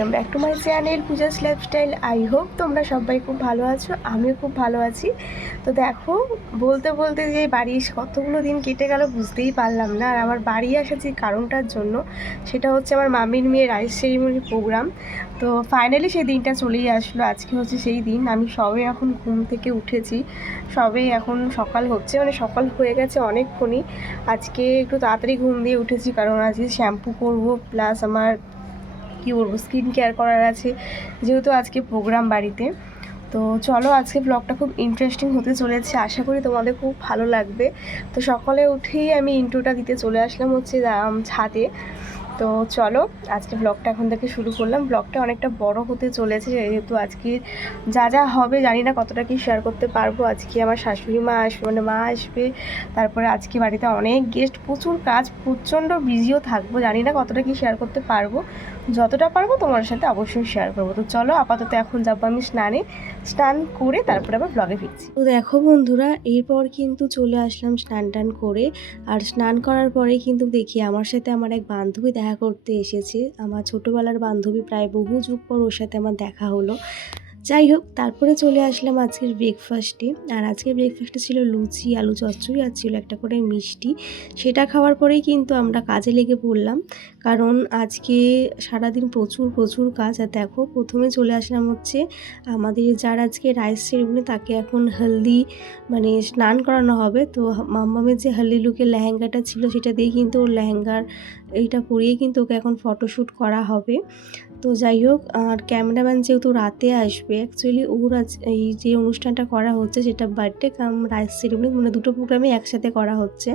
Welcome back to my channel Puja's lifestyle. I hope তোমরা সবাই খুব ভালো আছো, আমিও খুব ভালো আছি। তো দেখো, বলতে বলতে যে বাড়ি এসে কতগুলো দিন কেটে গেল বুঝতেই পারলাম না। আর আমার বাড়ি আসা যে কারণটার জন্য, সেটা হচ্ছে আমার মামির মেয়ের রাইস সেরিমনির প্রোগ্রাম। তো ফাইনালি সেই দিনটা চলেই আসলো। আজকে হচ্ছে সেই দিন। আমি সবে এখন ঘুম থেকে উঠেছি, সবে এখন সকাল হচ্ছে, মানে সকাল হয়ে গেছে অনেকক্ষণই। আজকে একটু তাড়াতাড়ি ঘুম দিয়ে উঠেছি, কারণ আজকে শ্যাম্পু করবো, প্লাস আমার কী বলবো স্কিন কেয়ার করার আছে, যেহেতু আজকে প্রোগ্রাম বাড়িতে। তো চলো, আজকে ব্লগটা খুব ইন্টারেস্টিং হতে চলেছে, আশা করি তোমাদের খুব ভালো লাগবে। তো সকালে উঠেই আমি ইন্ট্রোটা দিতে চলে আসলাম হচ্ছে ছাদে। তো চলো, আজকে ব্লগটা এখন থেকে শুরু করলাম। ব্লগটা অনেকটা বড় হতে চলেছে, যেহেতু আজকে যা যা হবে জানি না কতটা কি শেয়ার করতে পারবো। আজকে আমার শাশুড়ি মা আসবে, মানে মা আসবে, তারপরে আজকে বাড়িতে অনেক গেস্ট, প্রচুর কাজ, প্রচণ্ড বিজিও থাকবো, জানি না কতটা কি শেয়ার করতে পারবো। যতটা পারবো তোমার সাথে অবশ্যই শেয়ার করবো। তো চলো, আপাতত এখন যাবো আমি স্নান করে তারপরে আবার ব্লগে ফিরছি। তো দেখো বন্ধুরা, এরপর কিন্তু চলে আসলাম স্নান করে। আর স্নান করার পরে কিন্তু দেখি আমার সাথে আমার এক বান্ধবী দেখা করতে এসেছে, আমার ছোটোবেলার বান্ধবী, প্রায় বহু যুগ পর ওর সাথে আমার দেখা হলো। যাই হোক, তারপরে চলে আসলাম আজকের ব্রেকফাস্টে। আর আজকের ব্রেকফাস্টে ছিল লুচি, আলু চচ্চড়ি, আর ছিল একটা করে মিষ্টি। সেটা খাওয়ার পরেই কিন্তু আমরা কাজে লেগে পড়লাম, কারণ আজকে সারাদিন প্রচুর প্রচুর কাজ। আর দেখো, প্রথমে চলে আসলাম হচ্ছে আমাদের যার আজকে রাইস সেরিমনি, তাকে এখন হলদি মানে স্নান করানো হবে। তো মাম্মামের যে হলদি লুকের লেহেঙ্গাটা ছিল, সেটা দিয়ে কিন্তু ওর লেহেঙ্গার এইটা পরিয়ে কিন্তু ওকে এখন ফটোশ্যুট করা হবে। তো যাই হোক, আর ক্যামেরাম্যান যেহেতু রাতে আসবে, অ্যাকচুয়ালি ওর আজ এই যে অনুষ্ঠানটা করা হচ্ছে সেটা বার্থডে কাম রাইস সেরিমনি, মানে দুটো প্রোগ্রামই একসাথে করা হচ্ছে।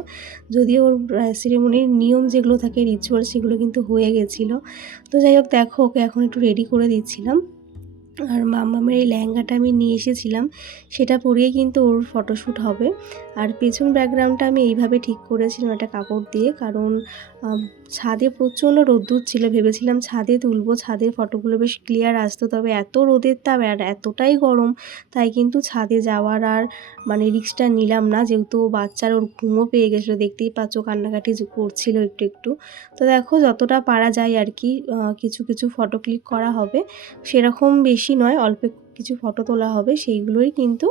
যদিও ওর রাইস সেরিমনির নিয়ম যেগুলো থাকে, রিচুয়াল, সেগুলো কিন্তু হয়ে গেছিলো। তো যাই হোক, দেখো ওকে এখন একটু রেডি করে দিচ্ছিলাম। আর মাম্মামের এই লেহেঙ্গাটা আমি নিয়ে এসেছিলাম, সেটা পরিয়ে কিন্তু ওর ফটোশ্যুট হবে। আর পেছন ব্যাকগ্রাউন্ডটা আমি এইভাবে ঠিক করেছিলাম একটা কাপড় দিয়ে, কারণ ছাদে প্রচণ্ড রোদ্দুর ছিল, ভেবেছিলাম ছাদে তুলবো, ছাদের ফটোগুলো বেশ ক্লিয়ার আসতো, তবে এত রোদের তাপ আর এতটাই গরম, তাই কিন্তু ছাদে যাওয়ার আর মানে রিস্কটা নিলাম না। যেহেতু বাচ্চার ওর ঘুমও পেয়ে গেছিলো, দেখতেই পাচ্ছ কান্নাকাটি করছিল একটু একটু। তো দেখো, যতটা পারা যায় আর কি কিছু কিছু ফটো ক্লিক করা হবে, সেরকম বেশি নয়, অল্প কিছু ফটো তোলা হবে, সেইগুলোই কিন্তু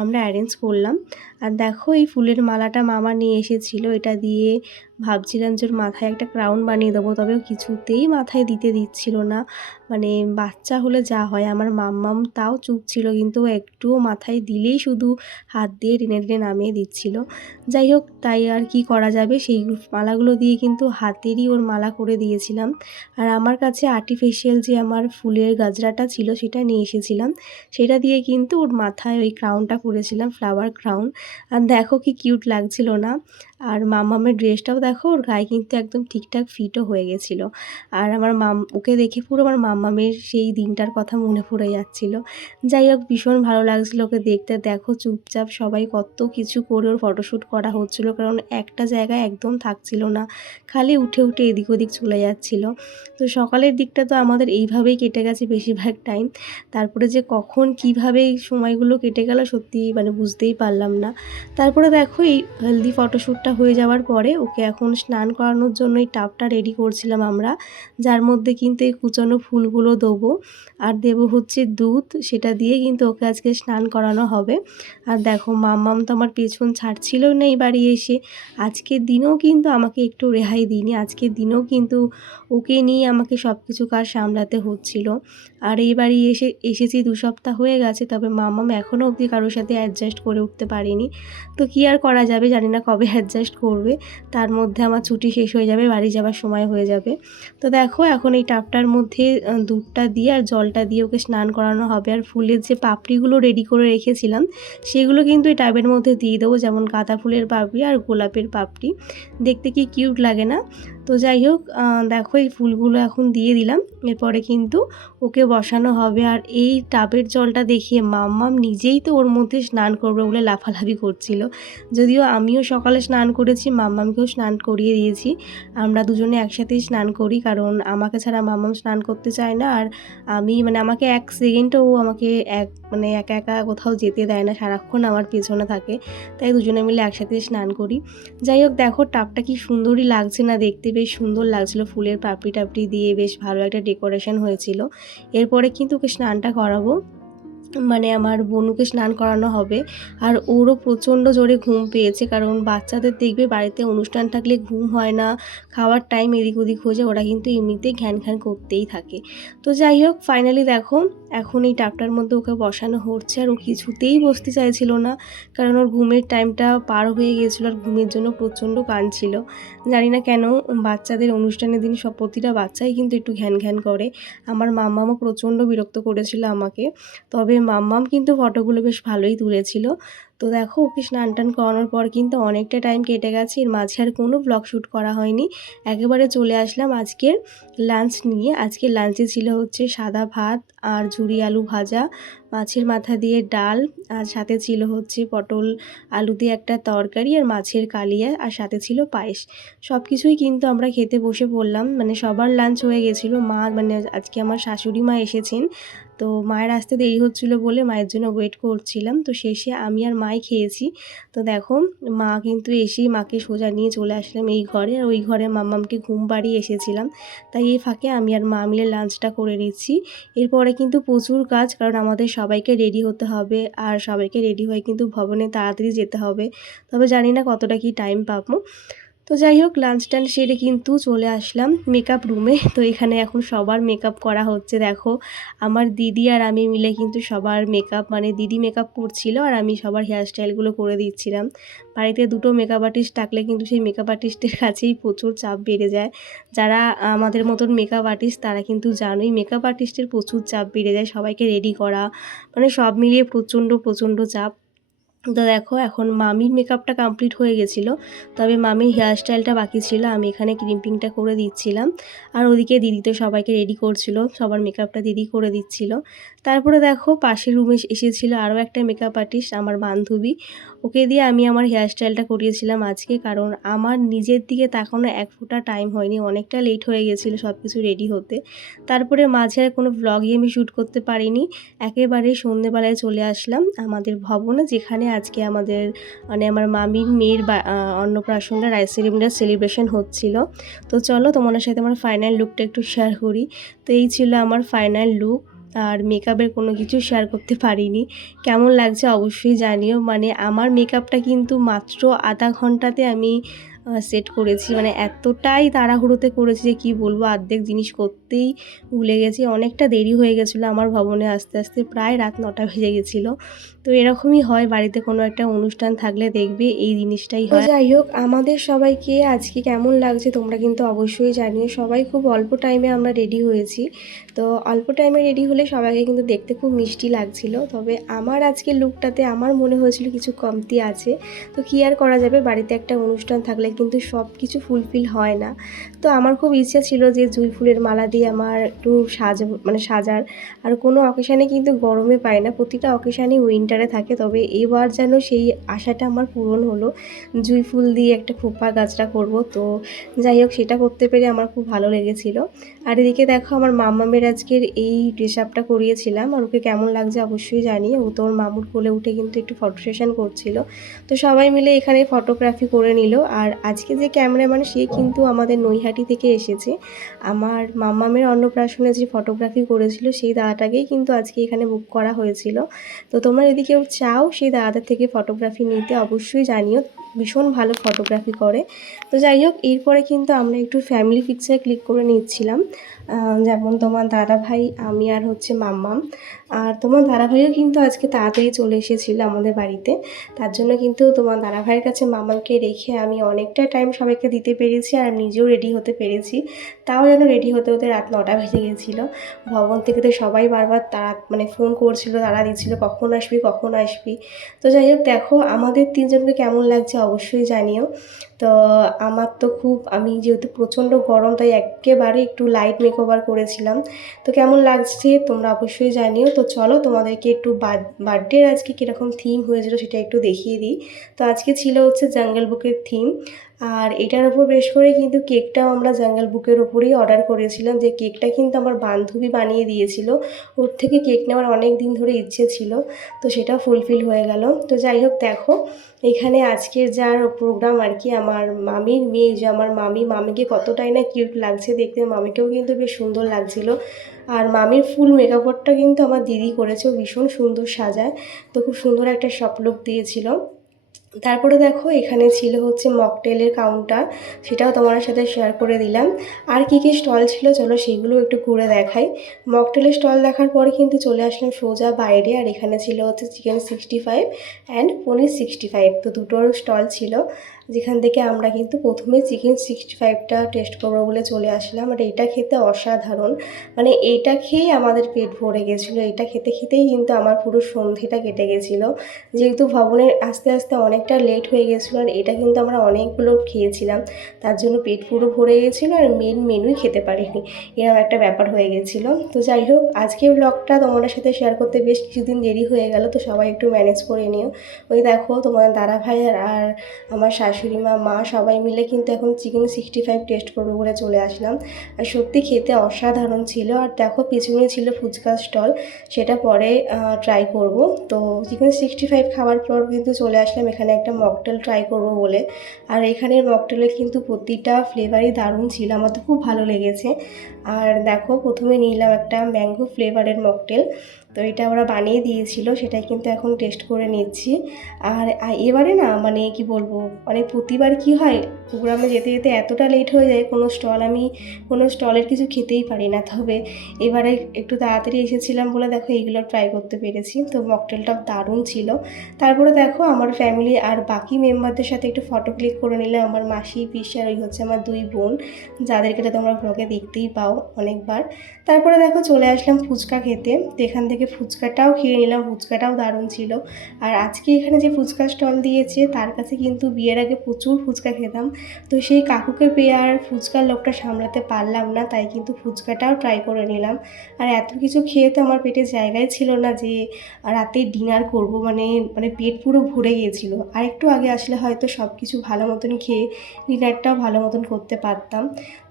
আমরা অ্যারেঞ্জ করলাম। আর দেখো, এই ফুলের মালাটা মামা নিয়ে এসেছিলো, এটা দিয়ে ভাবছিলাম যে ওর মাথায় একটা ক্রাউন বানিয়ে দেবো, তবে কিছুতেই মাথায় দিতে দিচ্ছিল না। মানে বাচ্চা হলে যা হয়, আমার মাম্মাম তাও চুপ ছিল, কিন্তু একটুও মাথায় দিলেই শুধু হাত দিয়ে টেনে টেনে নামিয়ে দিচ্ছিল। যাই হোক, তাই আর কি করা যাবে, সেই মালাগুলো দিয়ে কিন্তু হাতেরই ওর মালা করে দিয়েছিলাম। আর আমার কাছে আর্টিফিশিয়াল যে আমার ফুলের গাজরাটা ছিল, সেটা নিয়ে এসেছিলাম, সেটা দিয়ে কিন্তু ওর মাথায় ওই ক্রাউনটা করেছিলাম, ফ্লাওয়ার ক্রাউন। আর দেখো কি কিউট লাগছিল না। আর মাম্মামের ড্রেসটাও দেখো, ওর গায়ে কিন্তু একদম ঠিকঠাক ফিটও হয়ে গেছিলো। আর আমার ওকে দেখে পুরো আমার মাম্মামের সেই দিনটার কথা মনে পড়ে যাচ্ছিলো। যাই হোক, ভীষণ ভালো লাগছিলো ওকে দেখতে। দেখো, চুপচাপ সবাই কত কিছু করে ওর ফটোশ্যুট করা হচ্ছিলো, কারণ একটা জায়গায় একদম থাকছিল না, খালি উঠে উঠে এদিক ওদিক চলে যাচ্ছিলো। তো সকালের দিকটা তো আমাদের এইভাবেই কেটে গেছে বেশিরভাগ টাইম। তারপরে যে কখন কিভাবে এই সময়গুলো কেটে গেল সত্যি মানে বুঝতেই পারলাম না। তারপরে দেখো, এই হেলদি ফটোশ্যুটটা হয়ে যাওয়ার পরে ওকে এখন স্নান করানোর জন্য এই টাবটা রেডি করছিলাম আমরা, যার মধ্যে কিন্তু এই কুচানো ফুলগুলো দেবো, আর দেবো হচ্ছে দুধ, সেটা দিয়ে কিন্তু ওকে আজকে স্নান করানো হবে। আর দেখো, মাম্মাম তো আমার পেছন ছাড়ছিল না এই বাড়ি এসে। আজকের দিনেও কিন্তু আমাকে একটু রেহাই দিইনি, আজকের দিনেও কিন্তু ওকে নিয়ে আমাকে সব কিছু কাজ সামলাতে হচ্ছিল। আর এই বাড়ি এসেছি 2 সপ্তাহ হয়ে গেছে, তবে মাম্মাম এখনও অবধি কারোর সাথে অ্যাডজাস্ট করে উঠতে পারিনি। তো কী আর করা যাবে, জানি না কবে অ্যাডজাস্ট করবে, তার মধ্যে আমার ছুটি শেষ হয়ে যাবে, বাড়ি যাওয়ার সময় হয়ে যাবে। তো দেখো, এখন এই টাবটার মধ্যে দুধটা দিয়ে আর জলটা দিয়ে ওকে স্নান করানো হবে। আর ফুলের যে পাপড়িগুলো রেডি করে রেখেছিলাম, সেগুলো কিন্তু এই টাবের মধ্যে দিয়ে দেবো, যেমন গাঁদা ফুলের পাপড়ি আর গোলাপের পাপড়ি, দেখতে কি কিউট লাগে না। তো যাই হোক, দেখো এই ফুলগুলো এখন দিয়ে দিলাম, এরপরে কিন্তু ওকে বসানো হবে। আর এই টাবের জলটা দেখিয়ে মাম্মাম নিজেই তো ওর মধ্যে স্নান করবে বলে লাফালাফি করছিল। যদিও আমিও সকালে স্নান করেছি, মাম্মামকেও স্নান করিয়ে দিয়েছি, আমরা দুজনে একসাথেই স্নান করি, কারণ আমাকে ছাড়া মাম্মাম স্নান করতে চায় না। আর আমি মানে আমাকে এক সেকেন্ডও আমাকে একা একা কোথাও যেতে দেয় না, সারাক্ষণ আমার পেছনে থাকে, তাই দুজনে মিলে একসাথে স্নান করি। যাই হোক, দেখো টাবটা কি সুন্দরই লাগছে না দেখতে, বেশ সুন্দর লাগছিলো, ফুলের পাপড়ি টাপড়ি দিয়ে বেশ ভালো একটা ডেকোরেশন হয়েছিল। এরপরে কিন্তু ওকে স্নানটা করাবো, মানে আমার বোনুকে স্নান করানো হবে। আর ওরও প্রচণ্ড জোরে ঘুম পেয়েছে, কারণ বাচ্চাদের দেখবে বাড়িতে অনুষ্ঠান থাকলে ঘুম হয় না, খাওয়ার টাইম এদিক ওদিক হয়ে যায়, ওরা কিন্তু এমনিতেই ঘ্যান ঘ্যান করতেই থাকে। তো যাই হোক, ফাইনালি দেখো এখন এই টাপটার মধ্যে ওকে বসানো হচ্ছে, আর ও কিছুতেই বসতে চাইছিল না, কারণ ওর ঘুমের টাইমটা পার হয়ে গিয়েছিলো আর ঘুমের জন্য প্রচণ্ড কাঁদছিল। জানি না কেন বাচ্চাদের অনুষ্ঠানের দিন সব প্রতিটা বাচ্চাই কিন্তু একটু ঘ্যান ঘ্যান করে। আমার মাম্মামও প্রচণ্ড বিরক্ত করেছিল আমাকে, তবে মাম্মাম কিন্তু ফটোগুলো বেশ ভালোই তুলেছিল। তো দেখো ওকে স্নান টান করানোর পর কিন্তু অনেকটা টাইম কেটে গেছে, এর মাঝে আর কোনো ব্লগ শ্যুট করা হয়নি। একেবারে চলে আসলাম আজকের লাঞ্চ নিয়ে। আজকের লাঞ্চে ছিল হচ্ছে সাদা ভাত আর ঝুরি আলু ভাজা, মাছের মাথা দিয়ে ডাল, আর সাথে ছিল হচ্ছে পটল আলু দিয়ে একটা তরকারি আর মাছের কালিয়া, আর সাথে ছিল পায়েস। সব কিছুই কিন্তু আমরা খেতে বসে পড়লাম, মানে সবার লাঞ্চ হয়ে গেছিলো। মা মানে আজকে আমার শাশুড়ি মা এসেছেন, তো মায়ের আসতে দেরি হচ্ছিলো বলে মায়ের জন্য ওয়েট করছিলাম। তো শেষে আমি আর মাই খেয়েছি। তো দেখো মা কিন্তু এসেই মাকে সোজা নিয়ে চলে আসলাম এই ঘরে, আর ওই ঘরে মাম্মামকে ঘুম পাড়িয়ে এসেছিলাম। তাই এই ফাঁকে আমি আর মা মিলে লাঞ্চটা করে নিচ্ছি। এরপরে কিন্তু প্রচুর কাজ, কারণ আমাদের সবাইকে রেডি হতে হবে, আর সবাইকে রেডি হয়ে কিন্তু ভবনে তাড়াতাড়ি যেতে হবে। তবে জানি না কতটা কি টাইম পাবো। তো যাই হোক, লাঞ্চ টাঞ্চ সেরে কিন্তু চলে আসলাম মেকআপ রুমে। তো এখানে এখন সবার মেকআপ করা হচ্ছে। দেখো আমার দিদি আর আমি মিলে কিন্তু সবার মেকআপ, মানে দিদি মেকআপ করছিল আর আমি সবার হেয়ারস্টাইলগুলো করে দিচ্ছিলাম। বাড়িতে দুটো মেকআপ আর্টিস্ট থাকলে কিন্তু সেই মেকআপ আর্টিস্টের কাছেই প্রচুর চাপ বেড়ে যায়। যারা আমাদের মতন মেকআপ আর্টিস্ট তারা কিন্তু জানোই মেকআপ আর্টিস্টের প্রচুর চাপ বেড়ে যায়, সবাইকে রেডি করা, মানে সব মিলিয়ে প্রচণ্ড চাপ। তো দেখো এখন মামির মেকআপটা কমপ্লিট হয়ে গেছিলো, তবে মামির হেয়ারস্টাইলটা বাকি ছিল, আমি এখানে ক্রিম্পিংটা করে দিচ্ছিলাম। আর ওদিকে দিদি তো সবাইকে রেডি করছিল, সবার মেকআপটা দিদি করে দিচ্ছিল। তারপরে দেখো পাশের রুমে এসেছিলো আরও একটা মেকআপ আর্টিস্ট, আমার বান্ধবী, ওকে দিয়ে আমি আমার হেয়ারস্টাইলটা করিয়েছিলাম আজকে, কারণ আমার নিজের দিকে তাকানো এক ফোঁটা টাইম হয়নি, অনেকটা লেট হয়ে গেছিলো সব কিছু রেডি হতে। তারপরে মাঝে আর কোনো ব্লগই আমি শ্যুট করতে পারিনি, একেবারে সন্ধ্যেবেলায় চলে আসলাম আমাদের ভবনে, যেখানে আজকে আমাদের মানে আমার মামির মেয়ের অন্নপ্রাশনটা রাইস সেরিমনিটা সেলিব্রেশন হচ্ছিল। তো চলো তোমাদের সাথে আমার ফাইনাল লুকটা একটু শেয়ার করি। তো এই ছিল আমার ফাইনাল লুক, আর মেকআপের কোনো কিছু শেয়ার করতে পারিনি। কেমন লাগছে অবশ্যই জানিও। মানে আমার মেকআপটা কিন্তু মাত্র আধা ঘন্টাতে আমি সেট করেছি, মানে এতটাই তাড়াহুড়োতে করেছি যে কী বলবো, অর্ধেক জিনিস করতেই ভুলে গেছি। অনেকটা দেরি হয়ে গেছিলো আমার ভবনে আসতে আসতে, প্রায় রাত 9টা বেজে গেছিলো। তো এরকমই হয় বাড়িতে কোনো একটা অনুষ্ঠান থাকলে, দেখবে এই জিনিসটাই হয়। যাই হোক, আমাদের সবাইকে আজকে কেমন লাগছে তোমরা কিন্তু অবশ্যই জানিও। সবাই খুব অল্প টাইমে আমরা রেডি হয়েছি, তো অল্প টাইমে রেডি হলে সবাইকে কিন্তু দেখতে খুব মিষ্টি লাগছিল। তবে আমার আজকের লুকটাতে আমার মনে হয়েছিল কিছু কমতি আছে, তো কী আর করা যাবে, বাড়িতে একটা অনুষ্ঠান থাকলে কিন্তু সব কিছু ফুলফিল হয় না। তো আমার খুব ইচ্ছে ছিল যে জুঁই ফুলের মালা দিয়ে আমার একটু সাজার, আর কোনো অকেশানে কিন্তু গরমে পায় না, প্রতিটা অকেশানেই উইন্টারে থাকে। তবে এবার যেন সেই আশাটা আমার পূরণ হলো, জুঁই ফুল দিয়ে একটা খোপা গাছটা করব। তো যাই হোক, সেটা করতে পেরে আমার খুব ভালো লেগেছিল। আর এদিকে দেখো আমার মাম্মামের আজকের এই ড্রেস আপটা করিয়েছিলাম, আর ওকে কেমন লাগছে অবশ্যই জানিয়ে। ও তো ওর মামুর কোলে উঠে কিন্তু একটু ফটো সেশন করছিল, তো সবাই মিলে এখানে ফটোগ্রাফি করে নিল। আর আজকে যে ক্যামেরাম্যান সে কিন্তু আমাদের নৈহাটি থেকে এসেছে, আমার মাম্মামের অন্নপ্রাশনে যে ফটোগ্রাফি করেছিল সেই দাদাটাকেই কিন্তু আজকে এখানে বুক করা হয়েছিল। তো তোমরা যদি কেউ চাও সেই দাদাদের থেকে ফটোগ্রাফি নিতে অবশ্যই জানিও, ভীষণ ভালো ফটোগ্রাফি করে। তো যাই হোক, এরপরে কিন্তু আমরা একটু ফ্যামিলি পিকচার ক্লিক করে নিচ্ছিলাম, যেমন তোমার দাদাভাই, আমি আর হচ্ছে মাম্মাম। আর তোমার দাদাভাইও কিন্তু আজকে তাড়াতাড়ি চলে এসেছিলো আমাদের বাড়িতে, তার জন্য কিন্তু তোমার দাদাভাইয়ের কাছে মাম্মামকে রেখে আমি অনেকটা টাইম সবাইকে দিতে পেরেছি, আর নিজেও রেডি হতে পেরেছি। তাও যেন রেডি হতে হতে রাত 9টা বেজে গেছিলো। ভবন থেকে তো সবাই বারবার মানে ফোন করছিল, তারা দিচ্ছিলো কখন আসবি কখন আসবি। তো যাই হোক, দেখো আমাদের তিনজনকে কেমন লাগছে অবশ্যই জানিও। তো আমার তো আমি যেহেতু প্রচণ্ড গরম, তাই একেবারে একটু লাইট মেকওভার করেছিলাম। তো কেমন লাগছে তোমরা অবশ্যই জানিও। তো চলো তোমাদেরকে একটু বার্থডের আজকে কীরকম থিম হয়েছিল সেটা একটু দেখিয়ে দিই। তো আজকে ছিল হচ্ছে জঙ্গল বুকের থিম, আর এটার ওপর বেশ করে কিন্তু কেকটাও আমরা জাঙ্গল বুকের ওপরেই অর্ডার করেছিলাম, যে কেকটা কিন্তু আমার বান্ধবী বানিয়ে দিয়েছিল। ওর থেকে কেক নেওয়ার অনেক দিন ধরে ইচ্ছে ছিল, তো সেটা ফুলফিল হয়ে গেল। তো যাই হোক, দেখো এখানে আজকের যার প্রোগ্রাম আর কি, আমার মামির মেয়ে, যে আমার মামিকে কতটাই না কিউট লাগছে দেখতে, মামিকেও কিন্তু বেশ সুন্দর লাগছিল। আর মামির ফুল মেকআপটা কিন্তু আমার দিদি করেছে, ভীষণ সুন্দর সাজায়, তো খুব সুন্দর একটা সফট লুক দিয়েছিল। তারপরে দেখো এখানে ছিল হচ্ছে মকটেলের কাউন্টার, সেটাও তোমার সাথে শেয়ার করে দিলাম। আর কী কী স্টল ছিল চলো সেইগুলো একটু ঘুরে দেখাই। মকটেলের স্টল দেখার পরে কিন্তু চলে আসলাম সোজা বাইরে, আর এখানে ছিল হচ্ছে চিকেন 65 অ্যান্ড পনির 65, তো দুটোর স্টল ছিল, যেখান থেকে আমরা কিন্তু প্রথমে চিকেন 65টা টেস্ট করবো বলে চলে আসলাম। আর এইটা খেতে অসাধারণ, মানে এইটা খেয়েই আমাদের পেট ভরে গেছিলো। এটা খেতে খেতেই কিন্তু আমার পুরো সন্ধেটা কেটে গেছিলো, যেহেতু ভবনে আস্তে আস্তে অনেকটা লেট হয়ে গেছিলো। আর এটা কিন্তু আমরা অনেকগুলো খেয়েছিলাম, তার জন্য পেট পুরো ভরে গেছিলো, আর মেন মেনুই খেতে পারিনি, এরকম একটা ব্যাপার হয়ে গেছিলো। তো যাই হোক, আজকের ব্লগটা তোমাদের সাথে শেয়ার করতে বেশ কিছুদিন দেরি হয়ে গেল, তো সবাই একটু ম্যানেজ করে নিও। ওই দেখো তোমার দাদাভাই আর আমার শাশুড়ি মা সবাই মিলে কিন্তু এখন চিকেন 65 টেস্ট করবো বলে চলে আসলাম। আর সত্যি খেতে অসাধারণ ছিল। আর দেখো পিছনে ছিল ফুচকা স্টল, সেটা পরে ট্রাই করব। তো চিকেন 65 খাওয়ার পর কিন্তু চলে আসলাম এখানে একটা মকটেল ট্রাই করব বলে। আর এখানের মকটেলের কিন্তু প্রতিটা ফ্লেভারই দারুণ ছিল, আমার তো খুব ভালো লেগেছে। আর দেখো প্রথমে নিলাম একটা ম্যাঙ্গো ফ্লেভারের মকটেল, তো এটা ওরা বানিয়ে দিয়েছিল, সেটাই কিন্তু এখন টেস্ট করে নিচ্ছি। আর এবারে না মানে কি বলবো, মানে প্রতিবার কি হয়, প্রোগ্রামে যেতে যেতে এতটা লেট হয়ে যায়, কোনো স্টলের কিছু খেতেই পারি না। তবে এবারে একটু তাড়াতাড়ি এসেছিলাম বলে দেখো এইগুলো ট্রাই করতে পেরেছি। তো মকটেলটা দারুণ ছিল। তারপরে দেখো আমার ফ্যামিলি আর বাকি মেম্বারদের সাথে একটু ফটো ক্লিক করে নিলে, আমার মাসি পিসি আর ওই হচ্ছে আমার দুই বোন, যাদেরকে তো তোমরা ব্লগে দেখতেই পাও অনেকবার। তারপরে দেখো চলে আসলাম ফুচকা খেতে, তো এখান থেকে ফুচকাটাও খেয়ে নিলাম, ফুচকাটাও দারুণ ছিল। আর আজকে এখানে যে ফুচকা স্টল দিয়েছে তার কাছে কিন্তু বিয়ের আগে প্রচুর ফুচকা খেতাম, তো সেই কাকুকে পেয়ে আর ফুচকার লোকটা সামলাতে পারলাম না, তাই কিন্তু ফুচকাটাও ট্রাই করে নিলাম। আর এত কিছু খেয়ে তো আমার পেটে জায়গায় ছিল না যে রাতে ডিনার করব, মানে মানে পেট পুরো ভরে গিয়েছিল। আর একটু আগে আসলে হয়তো সব কিছু ভালো মতন খেয়ে ডিনারটাও ভালো মতন করতে পারতাম।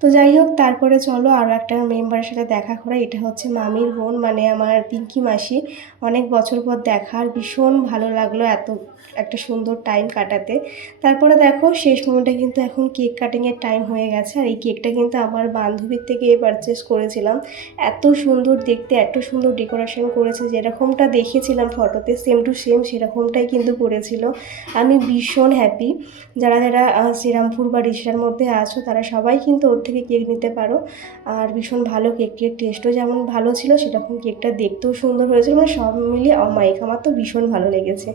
তো যাই হোক, তারপরে চলো আরও একটা মেম্বারের সাথে দেখা করা, এটা হচ্ছে মামির বোন, মানে আমার পিঙ্কি মাসি। অনেক বছর পর দেখা, আর ভীষণ ভালো লাগলো এত একটা সুন্দর টাইম কাটাতে। তারপরে দেখো শেষ মোমেন্টে কিন্তু এখন কেক কাটিংয়ের টাইম হয়ে গেছে। আর এই কেকটা কিন্তু আমার বান্ধবীর থেকে পারচেস করেছিলাম, এত সুন্দর দেখতে, এত সুন্দর ডেকোরেশন করেছে, যেরকমটা দেখেছিলাম ফটোতে সেম টু সেম সেরকমটাই কিন্তু করেছিল। আমি ভীষণ হ্যাপি। যারা যারা শ্রীরামপুর বা রিষড়ার মধ্যে আছো তারা সবাই কিন্তু ওর থেকে কেক নিতে পারো। আর ভীষণ ভালো কেকের টেস্টও যেমন ভালো ছিল, সেরকম কেকটা দেখতেও সুন্দর হয়েছিল, মানে সব মিলিয়ে অমায়িক, আমার তো ভীষণ ভালো লেগেছে।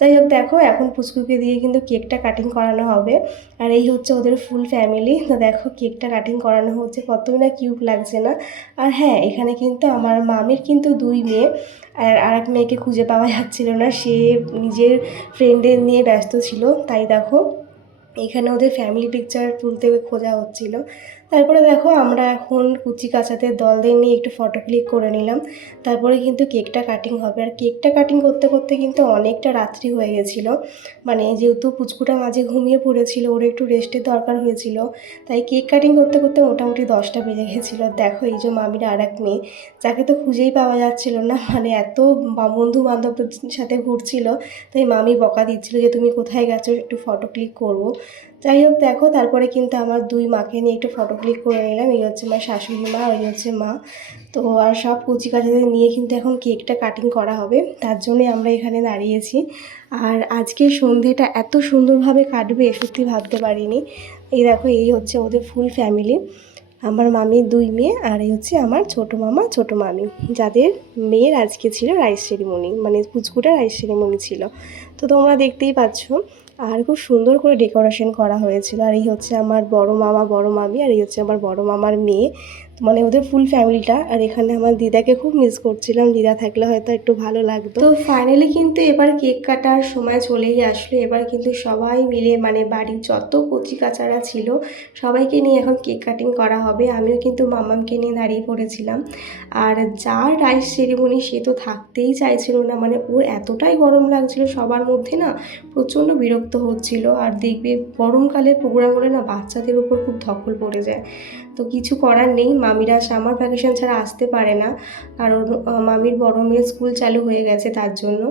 যাই হোক, দেখো এখন পুচকুকে দিয়ে কিন্তু কেকটা কাটিং করানো হবে। আর এই হচ্ছে ওদের ফুল ফ্যামিলি, তো দেখো কেকটা কাটিং করানো হচ্ছে, কতই না কিউট লাগছে না। আর হ্যাঁ, এখানে কিন্তু আমার মামির কিন্তু দুই মেয়ে, আর এক মেয়েকে খুঁজে পাওয়া যাচ্ছিল না, সে নিজের ফ্রেন্ডদের নিয়ে ব্যস্ত ছিল, তাই দেখো এখানে ওদের ফ্যামিলি পিকচার তুলতে খোঁজা হচ্ছিল। তারপরে দেখো আমরা এখন কুচি কাচাতে দলদের নিয়ে একটু ফটো ক্লিক করে নিলাম, তারপরে কিন্তু কেকটা কাটিং হবে। আর কেকটা কাটিং করতে করতে কিন্তু অনেকটা রাত্রি হয়ে গেছিলো, মানে যেহেতু পুচকুটা মাঝে ঘুমিয়ে পড়েছিল, ওর একটু রেস্টের দরকার হয়েছিল, তাই কেক কাটিং করতে করতে মোটামুটি 10টা বেজে গেছিলো। দেখো এই যে মামির আর এক মেয়ে, যাকে তো খুঁজেই পাওয়া যাচ্ছিল না, মানে এত বন্ধু বান্ধবদের সাথে ঘুরছিল, তাই মামি বকা দিচ্ছিল যে তুমি কোথায় গেছো, একটু ফটো ক্লিক করবো। যাই হোক, দেখো তারপরে কিন্তু আমার দুই মাকে নিয়ে একটু ফটো ক্লিক করে নিলাম, এই হচ্ছে আমার শাশুড়ি মা, ওই হচ্ছে মা। তো আর সব কচি কাচাদের নিয়ে কিন্তু এখন কেকটা কাটিং করা হবে, তার জন্যে আমরা এখানে দাঁড়িয়েছি। আর আজকে সন্ধেটা এত সুন্দরভাবে কাটবে সত্যি ভাবতে পারিনি। এই দেখো এই হচ্ছে ওদের ফুল ফ্যামিলি, আমার মামির দুই মেয়ে, আর এই হচ্ছে আমার ছোটো মামা ছোটো মামি, যাদের মেয়ের আজকে ছিল রাইস সেরিমনি, মানে পুচকুটা রাইস সেরিমনি ছিল, তো তোমরা দেখতেই পাচ্ছ। আর খুব সুন্দর করে ডেকোরেশন করা হয়েছিল। আর এই হচ্ছে আমার বড় মামা বড় মামি, আর এই হচ্ছে আমার বড় মামার মেয়ে। মানে ওদের ফুল ফ্যামিলিটা। আর এখানে আমার দিদাকে খুব মিস করছিলাম, দিদা থাকলে হয়তো একটু ভালো লাগতো। তো ফাইনালি কিন্তু এবার কেক কাটার সময় চলেই আসলো। এবার কিন্তু সবাই মিলে মানে বাড়ির যত কচি কাচারা ছিল সবাইকে নিয়ে এখন কেক কাটিং করা হবে। আমিও কিন্তু মামামকে নিয়ে দাঁড়িয়ে পড়েছিলাম। আর যার রাইস সেরিমনি সে তো থাকতেই চাইছিল না, মানে ওর এতটাই গরম লাগছিল সবার মধ্যে না, প্রচণ্ড বিরক্ত হচ্ছিল। আর দেখবে গরমকালে প্রোগ্রাম হলে না বাচ্চাদের উপর খুব ধকল পড়ে যায়। তো কিছু করার নেই, মামিরা সামার ভ্যাকেশন ছাড়া আসতে পারে না, কারণ মামির বড় মেয়ের স্কুল চালু হয়ে গেছে তার জন্য।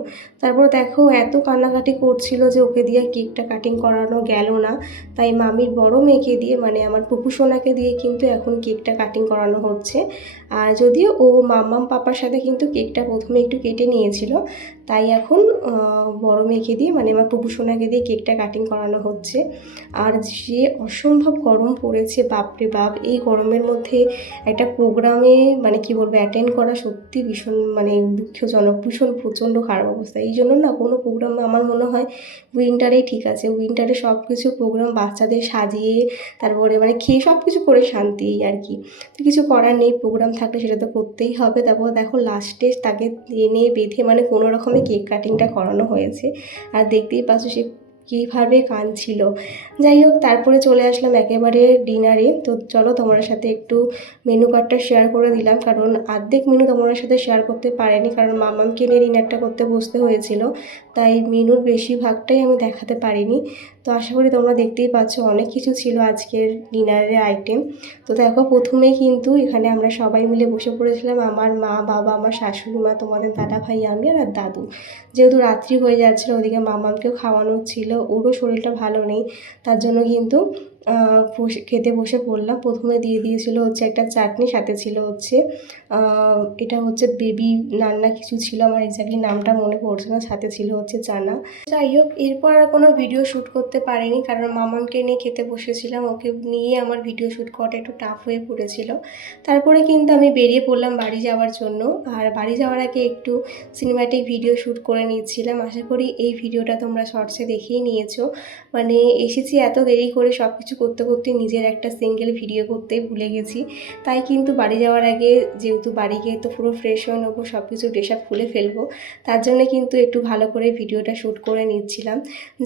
তারপর দেখো এত কান্নাকাটি করছিল যে ওকে দিয়ে কেকটা কাটিং করানো গেল না, তাই মামির বড় মেয়েকে দিয়ে মানে আমার পুপু সোনাকে দিয়ে কিন্তু এখন কেকটা কাটিং করানো হচ্ছে। আর যদিও ও মাম্মাম পাপার সাথে কিন্তু কেকটা প্রথমে একটু কেটে নিয়েছিল, তাই এখন বড় মেয়েকে দিয়ে মানে আমার পুপু সোনাকে দিয়ে কেকটা কাটিং করানো হচ্ছে। আর যে অসম্ভব গরম পড়েছে বাপরে বাপ, এই গরমের মধ্যে একটা প্রোগ্রামে মানে কি বলবো অ্যাটেন্ড করা সত্যি ভীষণ মানে দুঃখজনক, ভীষণ প্রচণ্ড খারাপ অবস্থা। এই জন্য না কোনো প্রোগ্রাম আমার মনে হয় উইন্টারেই ঠিক আছে। উইন্টারে সব কিছু প্রোগ্রাম বাচ্চাদের সাজিয়ে তারপরে মানে খেয়ে সব কিছু করে শান্তি এই আর কি। তো কিছু করার নেই, প্রোগ্রাম থাকলে সেটা তো করতেই হবে। তারপর দেখো লাস্টে তাকে টেনে বেঁধে মানে কোনো রকমে কেক কাটিংটা করানো হয়েছে। আর দেখতেই পাচ্ছ সে কীভাবে কাঁদছিল। যাই হোক তারপরে চলে আসলাম একেবারে ডিনারে। তো চলো তোমার সাথে একটু মেনু কার্ডটা শেয়ার করে দিলাম, কারণ অর্ধেক মেনু তোমার সাথে শেয়ার করতে পারিনি, কারণ মামামকে নিয়ে ডিনারটা করতে বসতে হয়েছিল, তাই মেনুর বেশিরভাগটাই আমি দেখাতে পারিনি। তো আশা করি তোমরা দেখতেই পাচ্ছ অনেক কিছু ছিল আজকের ডিনারের আইটেম। তো দেখো প্রথমেই কিন্তু এখানে আমরা সবাই মিলে বসে পড়েছিলাম, আমার মা বাবা, আমার শাশুড়ি মা, তোমাদের দাদা ভাই, আমি আর দাদু। যেহেতু রাত্রি হয়ে যাচ্ছিলো ওদিকে মামামকেও খাওয়ানো ছিল, ওরও শরীরটা ভালো নেই, তার জন্য কিন্তু খেতে বসে পড়লাম। প্রথমে দিয়ে দিয়েছিল হচ্ছে একটা চাটনি, সাথে ছিল হচ্ছে এটা হচ্ছে বেবি নান্না কিছু ছিল, আমার এক্স্যাক্টলি নামটা মনে পড়ছে না, সাথে ছিল হচ্ছে চানা। যাই হোক এরপর আর কোনো ভিডিও শ্যুট করতে পারিনি, কারণ মামামকে নিয়ে খেতে বসেছিলাম, ওকে নিয়ে আমার ভিডিও শ্যুট করাটা একটু টাফ হয়ে পড়েছিল। তারপরে কিন্তু আমি বেরিয়ে পড়লাম বাড়ি যাওয়ার জন্য। আর বাড়ি যাওয়ার আগে একটু সিনেম্যাটিক ভিডিও শ্যুট করে নিচ্ছিলাম। আশা করি এই ভিডিওটা তোমরা শর্টসে দেখেই নিয়েছো। মানে এসেছি এত দেরি করে, সব কিছু করতে করতে নিজের একটা সিঙ্গেল ভিডিও করতেই ভুলে গেছি। তাই কিন্তু বাড়ি যাওয়ার আগে যেহেতু বাড়ি গিয়ে তো পুরো ফ্রেশ হয়ে নেবো, সব কিছু ড্রেস আপ খুলে ফেলবো, তার জন্য কিন্তু একটু ভালো করে ভিডিওটা শ্যুট করে নিচ্ছিলাম।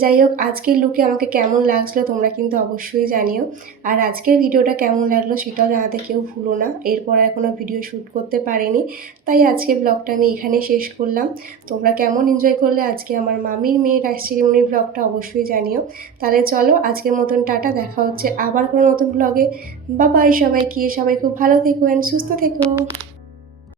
যাই হোক আজকের লুকে আমাকে কেমন লাগছিলো তোমরা কিন্তু অবশ্যই জানিও। আর আজকের ভিডিওটা কেমন লাগলো সেটাও জানাতে কেউ ভুলো না। এরপর এখনও ভিডিও শ্যুট করতে পারিনি, তাই আজকে ব্লগটা আমি এখানে শেষ করলাম। তোমরা কেমন এনজয় করলে আজকে আমার মামির মেয়ের রাইস সেরিমনির ব্লগটা অবশ্যই জানিও। তাহলে চলো আজকের মতন টাটা, দেখা হচ্ছে আবার কোনো নতুন ব্লগে। বাবাই সবাইকে, সবাই খুব ভালো থেকো অ্যান্ড সুস্থ থেকো।